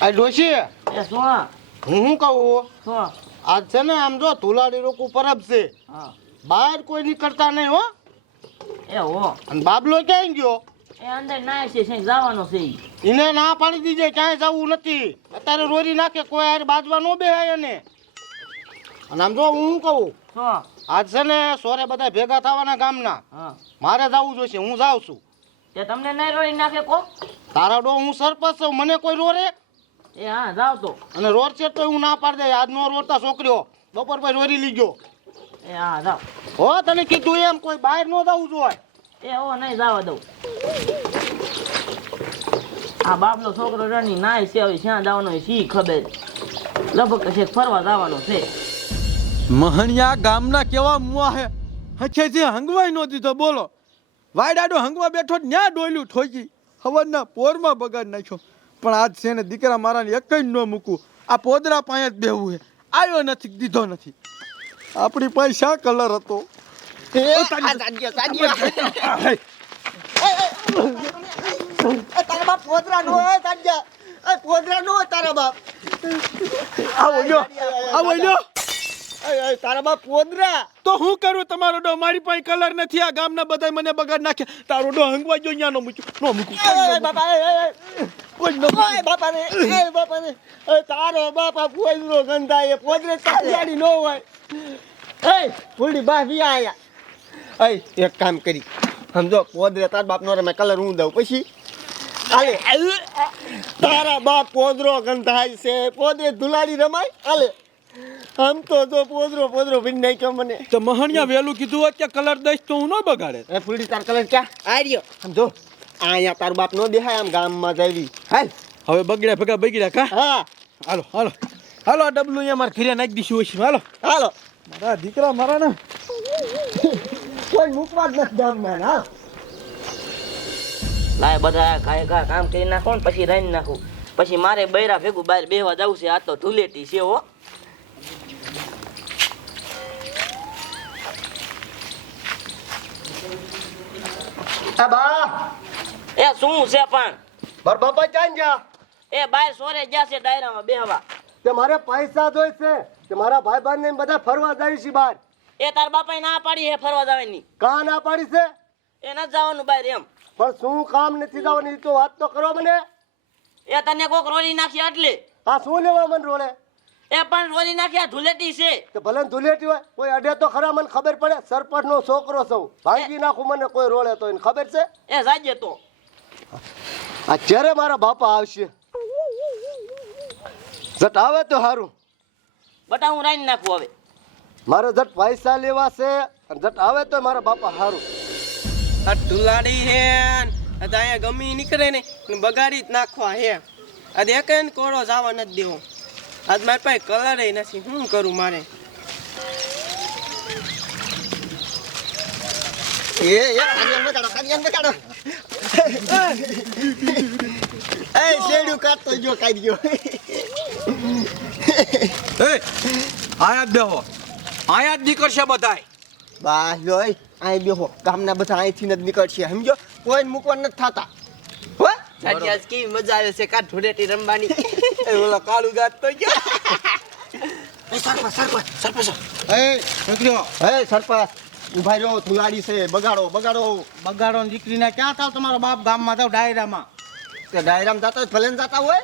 આ ડોશી એ શું? હું શું કહું? શું? આજ છે ને આમ જો ધુલાડી રોકું પરબ છે. હા. બહાર કોઈ નીકળતા નહીં હો. એ હો. અને બાબલો ક્યાંય ગયો? એ અંદર ના છે છે જવાનો છે. એને ના પાડી દીજે ક્યાંય જવું નથી. અત્યારે રોરી નાખે કોઈ હારે બાજવા નો બેહાય એને. અને આમ જો હું શું કહું? શું? આજ છે ને સોરે બધા ભેગા થવાના ગામના. હા. મારે જવું જોઈશે હું જાઉં છું. તે તમને નહીં રોરી નાખે કો તારા ડો હું સરપંચ છું મને કોઈ રોરે? એ હા જાવ તો. અને રોડ છે તો હું ના પાડ દે આજ નો રોડતા છોકરીઓ. બપોર પછી રોરી લીજો એ હા જાવ. હો તને કીધું એમ કોઈ બહાર નો જવું જોઈએ એ હો નહીં જવા દઉં. આ બાપનો છોકરો રણી નાય છે હવે શ્યાં જવાનો હોય શી ખબર. લગભગ છે ફરવા જવાનો છે. મહણિયા ગામના કેવા મુવા હે? જે હંગવાય નો દીધો બોલો. વાયડાડો હંગવા બેઠો ન્યા ડોલ્યું ઠોકી. હવરના પોરમાં બગાડ નાખ્યો. પણ આજ છે ને દીકરા મારાને એક જ ન મૂકું. આ પોદરા પાસે જ બેવું હે આવ્યો નથી દીધો નથી. આપણી પાસે શા કલર હતો? તારા બાપ પોદરા નો હોય એ પોદરા નો તારા બાપ. આવો ગયો આવો એ, તારા બાપ પોદરા. તો હું કરું? તમારો ડો મારી પાસે કલર નથી. આ ગામના બધા મને બગાડ નાખે તારો ડો હંગવા જો ન્યા નો મૂક્યું. નો મૂકું. બાપા. કોઈ નો બાપા ને એ બાપા ને તારો બાપા પોદરો ગંધા એ પોદરે તાજાડી નો હોય. એ ફૂડી બા બી આયા. એ એક કામ કરી. સમજો પોદરે તાર બાપ નો રમે કલર હું દઉં. પછી આલે તારા બાપ પોદરો ગંધાય છે. પોદરે ધુલાડી રમાય. આલે આમ તો જો પોદરો પોદરો ભીન નાખ્યો મને. તો મહણિયા વેલું કીધું હોત કે કલર દઈશ તો હું ન બગાડે. એ ફૂડી તાર કલર ક્યાં? આ રહ્યો સમજો અહીંયા તાર બાપ નો દેખાય આમ ગામમાં જાવી હાલ. હવે બગડ્યા ભેગા બગડ્યા કા? હા. હાલો હાલો. હાલો ડબલું અહીંયા મારા ઘરે નાખી દીશું ઓછી. હાલો. હાલો. મારા દીકરા મારા ને. કોઈ મૂકવા જ નથી ગામમાં હા. લાય બધા કાંઈ કા કામ કરી નાખો ને પછી રાઈ નાખું. પછી મારે બૈરા ભેગું બહાર બેહવા જવું છે આ તો ધૂલેટી છે હો. આ બા એ શું છે પણ? બર બાપા ક્યાં ગયા? એ ભાઈ સોરે ગયા છે ડાયરામાં બેહવા. તે મારે પૈસા જોઈ છે કે મારા ભાઈ બહેન ને બધા ફરવા જાય છે બહાર એ તાર બાપાએ ના પાડી હે ફરવા જવાની. કા ના પાડી છે? એ ન જવાનું બહાર એમ. પણ શું કામ નથી જવાની? તો વાત તો કરો મને. એ તને કોક રોલી નાખી એટલે આ શું લેવા મને રોડે એ પણ રોલી નાખી આ ધૂલેટી છે. કે ભલે ધુલેટી હોય કોઈ અડે તો ખરા મને ખબર પડે સરપંચ નો છોકરો છું. ભાંગી નાખું મને કોઈ રોળે તો એને ખબર છે? એ જાજે તો. આ જ્યારે મારા બાપા આવશે. જટ આવે તો સારું બટા હું રાઈ નાખું હવે. મારે જટ પૈસા લેવા છે અને જટ આવે તો મારા બાપા સારું આ ઢુલાડી હે ન, અહીંયા ગમી નીકળે ને ને બગાડી જ નાખવા હે. આ દેખે ને કોળો જવા નથી દેવો. આજ મારી પાસે કલર નથી. શું કરું મારે? એ એ કાઢતો ગયો કાઢી ગયો. એ આયા જ બેહો. આયા જ નીકળશે બધાય. બા જોઈ અહીં બેહો. ગામના બધા અહીંથી જ નીકળશે સમજો? કોઈ મૂકવા નથી થતા. આજ કેવી મજા આવે છે કા ઢોળેટી રમવાની. એ ઓલા કાળુ ગાત તો ગયો. સરપંચ સરપંચ સરપંચ. એ નીકળ્યો એ સરપંચ ઊભા રહ્યો ધુલાડી છે બગાડો બગાડો. બગાડો ને દીકરીને ક્યાં થાવ? તમારો બાપ ગામમાં જાવ ડાયરામાં. તે ડાયરામાં જતા હોય ભલે જતા હોય?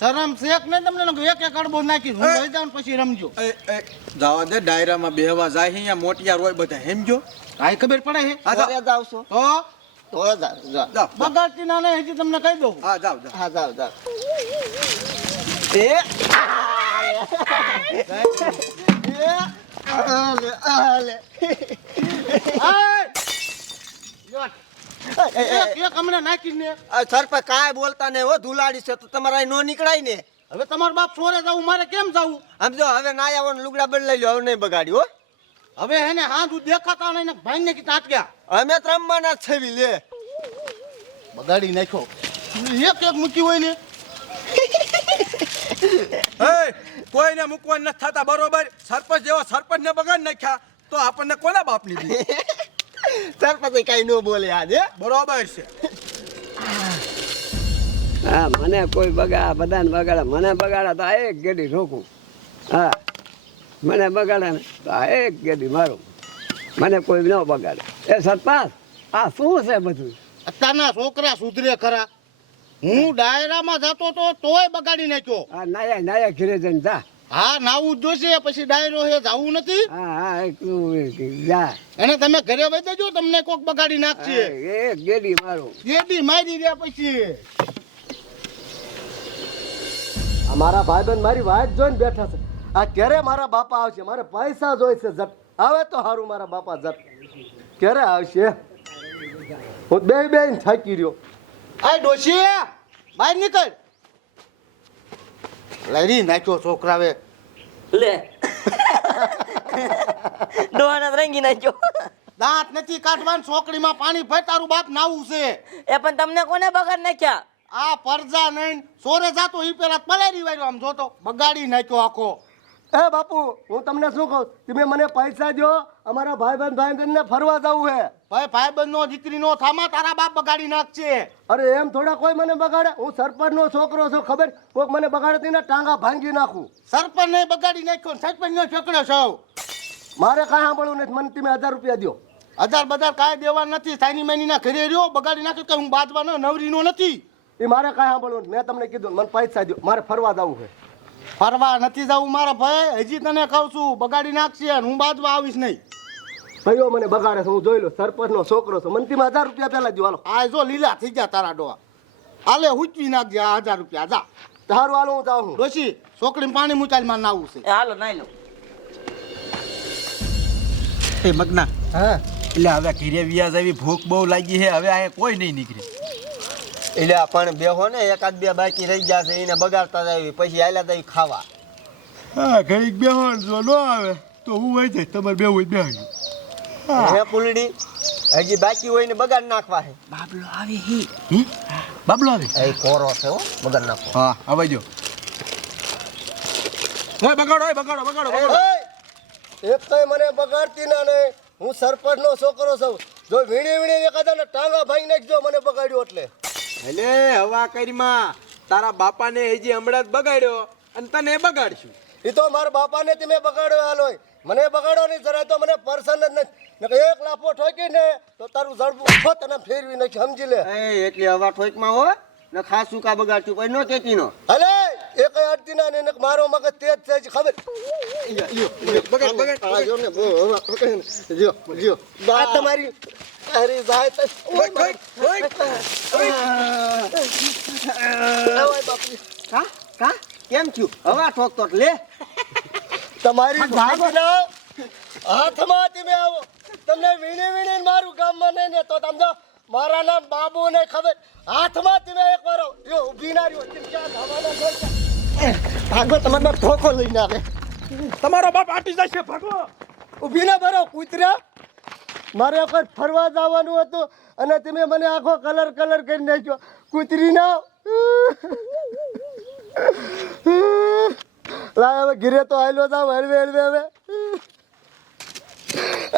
શરમ શેખ ને તમને? એક એક અડબો નાખી હું લઈ જાઉં પછી રમજો. જવા દે ડાયરામાં બેહવા જાય અહીંયા મોટિયા રોય બધા હેમજો. કાંઈ ખબર પડે હે? જાવ છો તો તો જાવ જાવ બગાડતી ના નહીં હજી તમને કહી દઉં. હા હા જાવ જાવ એ. આલે આલે એક હમણાં નાખીને સરપંચ કાંઈ બોલતા નહીં હો ધુલાડી છે તો તમારે નો નીકળાય ને. હવે તમારો બાપ છોરે જવું મારે કેમ જવું? આમ જો હવે ના આવો ને લુગડા બદલાઈ લો હવે નહીં બગાડ્યું હો. હવે એને હાથ દેખાતા નહીં ને ભાઈ ને કીધા ગયા અમે તો રમવાના જ છવી લે બગાડી નાખ્યો. એક એક મૂકી હોય ને. એ કોઈને મૂકવા નથી થતા બરોબર? સરપંચ જેવા સરપંચ ને બગાડ નાખ્યા તો આપણને કોના બાપની સરપંચ કઈ ન બોલે આજે. બરોબર છે. હા મને કોઈ બગા બધાને બગાડે. મને બગાડે તો એક ગેડી રોકું. હા મને બગાડે ને તો એક ગેડી મારું. મને કોઈ ન બગાડે. એ સરપંચ આ શું છે બધું? અત્યારના છોકરા સુધરે ખરા. હું ડાયરામાં જતો તો તોય બગાડી નાખ્યો. આ નાયા નાયા ઘરે જઈને જા. હા નાવું જ જોશે પછી ડાયરો હે જવું નથી? હા હા જા. અને તમે ઘરે વહી દેજો તમને કોક બગાડી નાખશે. એ ગેડી મારું. ગેડી મારી દે પછી. મારા ભાઈબંધ મારી વાત જોઈને બેઠા છે. આ ક્યારે મારા બાપા આવશે? મારે પૈસા જોઈશે જટ આવે તો સારું મારા બાપા જટ ક્યારે આવશે? હું બે બે થાકી રહ્યો. આ ડોશી બહાર નીકળ. લઈ નાખ્યો છોકરાવે. લે. ડોહાના રંગી નાખ્યો. દાંત નથી કાઢવાનું છોકરીમાં પાણી ભર તારું બાપ નાવું છે. એ પણ તમને કોને બગાડ નાખ્યા? આ પરજા નહીં સોરે જાતો ઈ પેલા પલારી વાળ્યો આમ જોતો બગાડી નાખ્યો આખો. એ બાપુ હું તમને શું કહું? તમે મને પૈસા દો અમારા ભાઈ બંધ ભાઈબંધ ને ફરવા જવું હે ભાઈ ભાઈબંધ નો દીકરી નો થામા તારા બાપ બગાડી નાખશે. અરે એમ થોડા કોઈ મને બગાડે? હું સરપંચનો છોકરો છું ખબર? કોઈક મને બગાડે તેને ટાંગા ભાંગી નાખું. સરપંચ ને બગાડી નાખ્યો ને સરપંચ નો છોકરો સૌ મારે કાંઈ સાંભળવું નથી મને તમે હજાર રૂપિયા દો. હજાર બજાર કાંઈ દેવા નથી. સાઈની માઈની ના ઘરે રહ્યો બગાડી નાખ્યો કે હું બાજવાનો નવરીનો નથી. એ મારે કાંઈ સાંભળવું મેં તમને કીધું મને પૈસા દો મારે ફરવા જવું છે. ફરવા નથી જવું મારા ભાઈ હજી તને કહું છું બગાડી નાખશે હું બાજવા આવીશ નહીં. ભાઈઓ મને બગાડે છે. હું જોઈ લઉં. સરપંચનો છોકરો છું. મને તમે હજાર રૂપિયા પેલા દો હાલો. આ જો લીલા થઈ ગયા તારા ડોવા હાલે હુચવી નાખજે આ હજાર રૂપિયા. જા. તારું હાલો હું જાઉં. ડોશી છોકરીને પાણી મુચાલમાં નાવું છે. એ હાલો નાઈ લો. એ મગના હા. એટલે હવે ઘીરે વ્યાજ આવી ભૂખ બહુ લાગી છે. હવે અહીંયા કોઈ નહીં નીકળે. એટલે પણ બેહો ને એકાદ બે બાકી રહી ગયા છે એને બગાડતા જાય પછી આયલા જાય ખાવા. હા ઘડીક બે હો જો ન આવે તો હું હોય જાય તમારે બે હોય બે હે. પુલડી હજી બાકી હોય ને બગાડ નાખવા છે બાબલો આવે હી. બાબલો આવે? એ કોરો છે હો બગાડ નાખો. હા આવે જો ઓય બગાડો ઓય બગાડો બગાડો બગાડો. એક તો મને બગાડતી ના નહીં હું સરપંચનો છોકરો છું. જો વીણી વીણી એકાદાને ટાંગા ભાઈ નાખજો મને બગાડ્યો એટલે. એટલે હવા કરીમાં તારા બાપાને હજી હમણાં જ બગાડ્યો અને તને બગાડશું. એ તો મારા બાપાને તમે બગાડ્યો હાલો મને બગાડો નહીં જરા તો મને પર્સન જ નથી એક લાફો ઠોકી ને તો તારું જડબું હો તને ફેરવી નાખી સમજી લે. એ એટલી હવા ઠોકમાં હો ને ખાસું કા બગાડશું કોઈ નો કેતી નો. હલે એક અડતી ના ને મારો મગજ તેજ છે જ ખબર. બગાડ બગાડ જો ને જો જો. આ તમારી અરે જાય તો. ઓય ઓય બાપુ કા કા કેમ થયું? હવા ઠોક તો લે. તમારી ભાગના હાથમાં તમે આવો. તમને વીણી વીણી મારું ગામમાં નહીં ને તો તમને મારા નામ બાબુ ને ખબર. હાથમાં તમે એક વાર ઊભી ના રહ્યો? ભાગો તમારે બાપ ધોકો લઈને આવે. તમારો બાપ આટી જશે ભાગો. ઊભી ના ભરો કૂતરા. મારે વખત ફરવા જવાનું હતું અને તમે મને આખો કલર કલર કરી નાખ્યો. કૂતરી ના લાય હવે ઘીરે તો આયલો જાવ, હળવે હળવે હવે.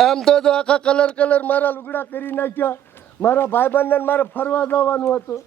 આમ તો જો આખા કલર કલર મારા લુગડા કરી નાખ્યા. મારા ભાઈબંધને મારે ફરવા જવાનું હતું.